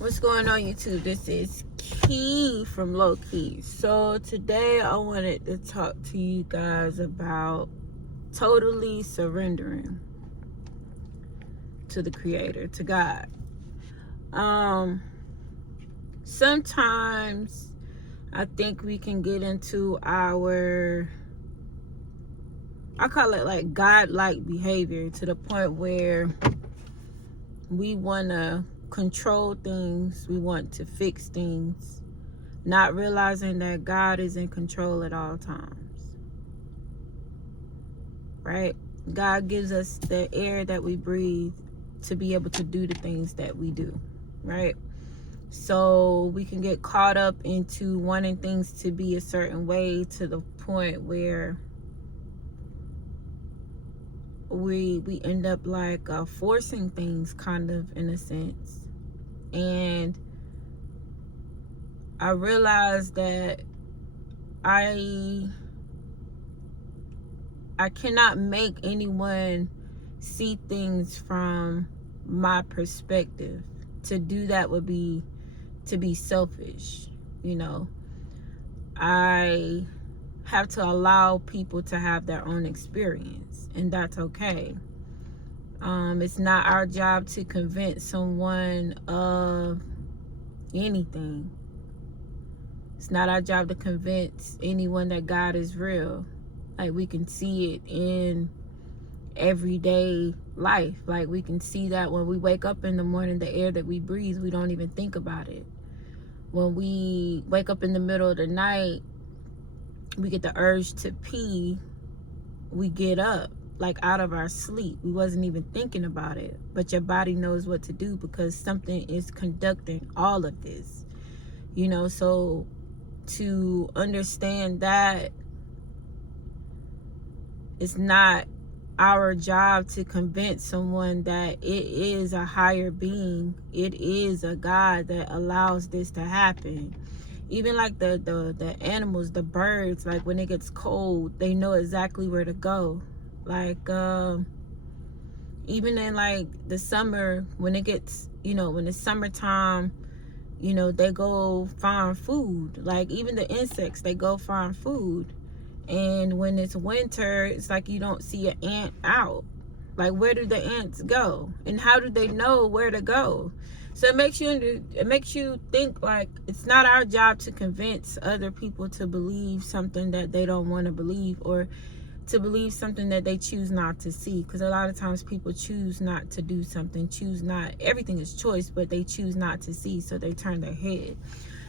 What's going on, YouTube? This is Key from Lo&Kee. So today I wanted to talk to you guys about totally surrendering to the Creator, to God. Sometimes I think we can get into I call it like God-like behavior, to the point where we want to control things, we want to fix things, not realizing that God is in control at all times, right? God gives us the air that we breathe to be able to do the things that we do, right? So we can get caught up into wanting things to be a certain way, to the point where we end up like forcing things, kind of, in a sense. And I realized that I cannot make anyone see things from my perspective. To do that would be to be selfish, you know. I have to allow people to have their own experience, and that's okay. It's not our job to convince someone of anything. It's not our job to convince anyone that God is real. Like, we can see it in everyday life. Like, we can see that when we wake up in the morning, the air that we breathe, we don't even think about it. When we wake up in the middle of the night, we get the urge to pee, we get up, like, out of our sleep. We wasn't even thinking about it, but your body knows what to do because something is conducting all of this, you know. So to understand that it's not our job to convince someone that it is a higher being, it is a God that allows this to happen. Even like the animals, the birds, like when it gets cold, they know exactly where to go. Like even in like the summer, when it gets, you know, when it's summertime, you know, they go find food. Like, even the insects, they go find food. And when it's winter, it's like you don't see an ant out. Like, where do the ants go? And how do they know where to go? So it makes you think, like, it's not our job to convince other people to believe something that they don't want to believe, or to believe something that they choose not to see. Because a lot of times people choose not to do something, everything is choice, but they choose not to see, so they turn their head.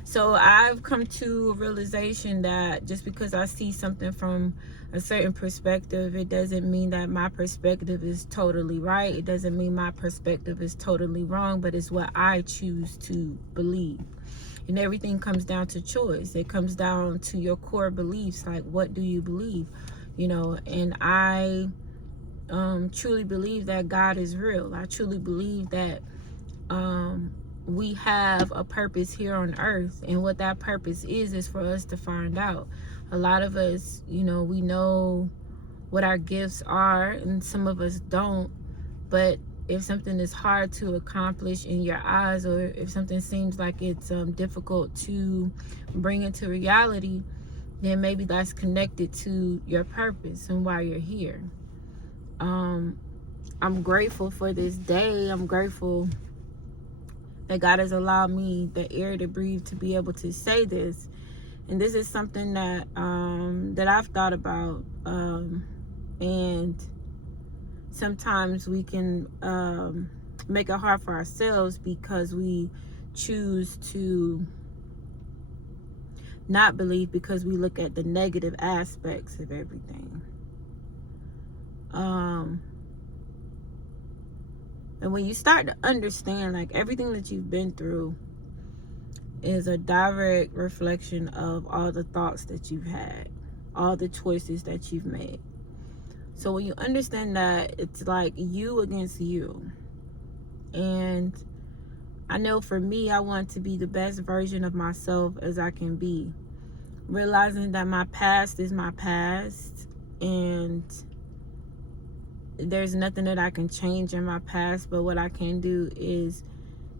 So I've come to a realization that just because I see something from a certain perspective, it doesn't mean that my perspective is totally right. It doesn't mean my perspective is totally wrong, but it's what I choose to believe. And everything comes down to choice. It comes down to your core beliefs. Like, what do you believe? You know, and I truly believe that God is real. I truly believe that we have a purpose here on earth, and what that purpose is for us to find out. A lot of us, you know, we know what our gifts are, and some of us don't. But if something is hard to accomplish in your eyes, or if something seems like it's difficult to bring into reality, then maybe that's connected to your purpose and why you're here. I'm grateful for this day. I'm grateful that God has allowed me the air to breathe to be able to say this. And this is something that that I've thought about. And sometimes we can make it hard for ourselves because we choose to not believe, because we look at the negative aspects of everything. And when you start to understand, like, everything that you've been through is a direct reflection of all the thoughts that you've had, all the choices that you've made. So when you understand that, it's like you against you. And I know for me, I want to be the best version of myself as I can be. Realizing that my past is my past, and there's nothing that I can change in my past, but what I can do is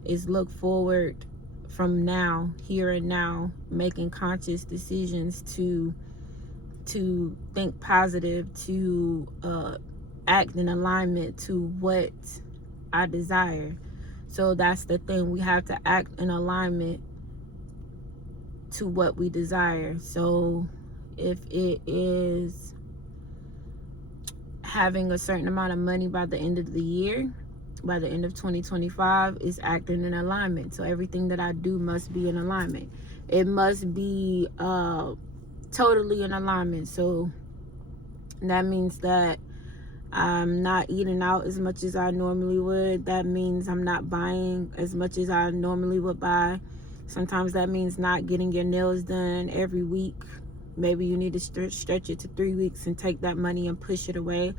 is look forward from now, here and now, making conscious decisions to think positive, to act in alignment to what I desire. So that's the thing, we have to act in alignment to what we desire. So if it is having a certain amount of money by the end of the year, by the end of 2025, is acting in alignment. So everything that I do must be in alignment. It must be totally in alignment. So that means that I'm not eating out as much as I normally would. That means I'm not buying as much as I normally would buy. Sometimes that means not getting your nails done every week. Maybe you need to stretch it to 3 weeks and take that money and push it away.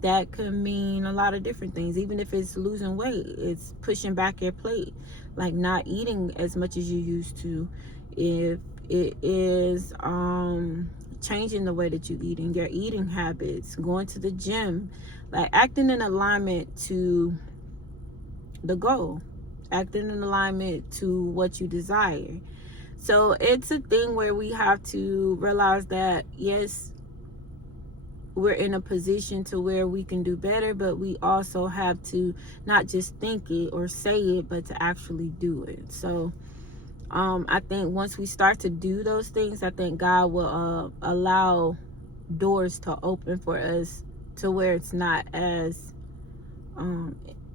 That could mean a lot of different things. Even if it's losing weight, it's pushing back your plate, like not eating as much as you used to. If it is changing the way that you eat and your eating habits, going to the gym, like acting in alignment to the goal, acting in alignment to what you desire. So it's a thing where we have to realize that, yes, we're in a position to where we can do better, but we also have to not just think it or say it, but to actually do it. So I think once we start to do those things, I think God will allow doors to open for us to where it's not as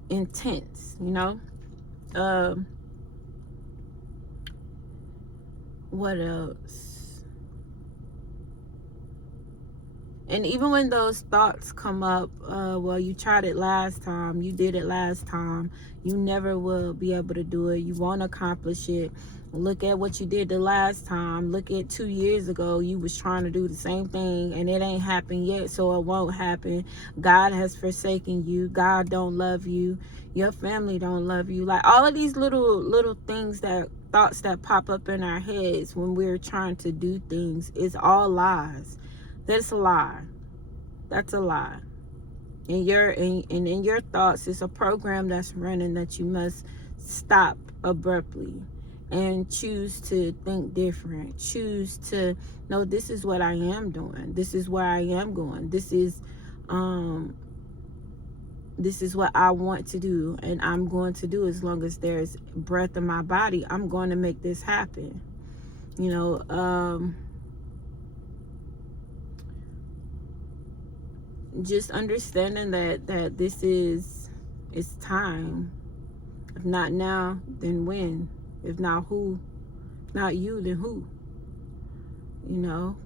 intense, you know. What else? And even when those thoughts come up, well, you tried it last time, you did it last time, you never will be able to do it, you won't accomplish it. Look at what you did the last time. Look at 2 years ago, you was trying to do the same thing and it ain't happened yet, so it won't happen. God has forsaken you. God don't love you. Your family don't love you. Like all of these little things, that thoughts that pop up in our heads when we're trying to do things, is all lies. That's a lie. That's a lie. And in your thoughts, it's a program that's running that you must stop abruptly and choose to think different. Choose to know, this is what I am doing. This is where I am going. This is what I want to do, and I'm going to do. As long as there's breath in my body, I'm going to make this happen. You know, just understanding that this is, it's time. If not now, then when? If not who? If not you, then who? You know.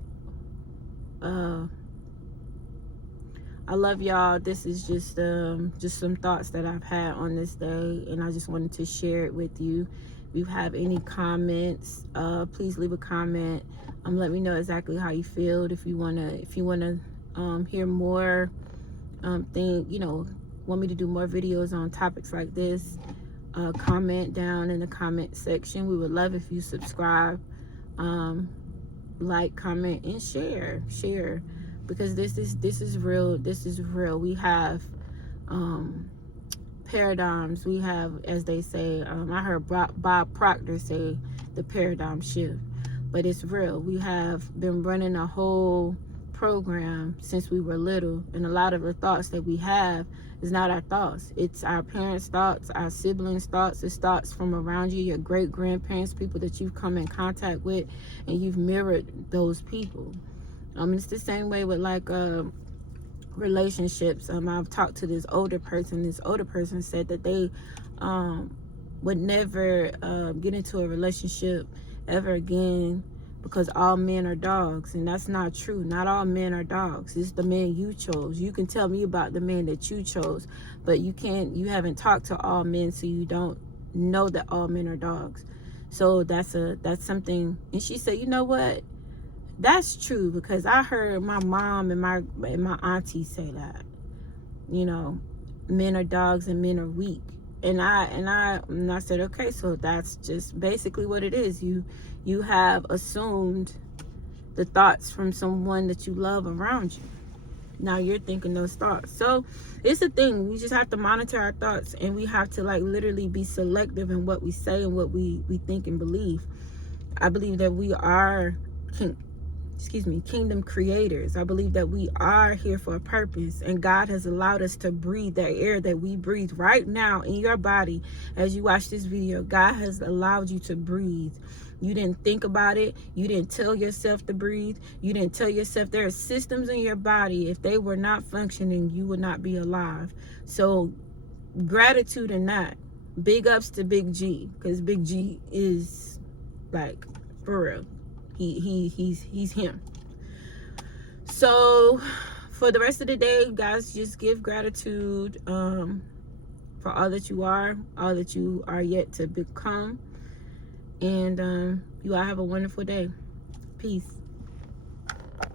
I love y'all. This is just some thoughts that I've had on this day, and I just wanted to share it with you. If you have any comments, please leave a comment. Let me know exactly how you feel. If you wanna hear more want me to do more videos on topics like this, comment down in the comment section. We would love if you subscribe, like, comment, and share, because this is real. We have paradigms. We have, as they say, I heard Bob Proctor say, the paradigm shift, but it's real. We have been running a whole program since we were little, and a lot of the thoughts that we have is not our thoughts. It's our parents' thoughts, our siblings' thoughts. It's thoughts from around you, your great grandparents, people that you've come in contact with, and you've mirrored those people. It's the same way with like relationships. I've talked to this older person. This older person said that they would never get into a relationship ever again, because all men are dogs, and that's not true. Not all men are dogs. It's the man you chose. You can tell me about the man that you chose, but you haven't talked to all men, so you don't know that all men are dogs. So that's something. And she said, you know what? That's true, because I heard my mom and my auntie say that. You know, men are dogs and men are weak. And I said, okay, so that's just basically what it is. You have assumed the thoughts from someone that you love around you. Now you're thinking those thoughts. So it's a thing. We just have to monitor our thoughts, and we have to like literally be selective in what we say and what we think and believe. I believe that we are kingdom creators. I believe that we are here for a purpose, and God has allowed us to breathe that air that we breathe right now in your body. As you watch this video, God has allowed you to breathe. You didn't think about it. You didn't tell yourself to breathe. You didn't tell yourself. There are systems in your body. If they were not functioning, you would not be alive. So gratitude in that. Big ups to Big G, because Big G is like, for real. He's him. So for the rest of the day, guys, just give gratitude for all that you are, all that you are yet to become. And you all have a wonderful day. Peace.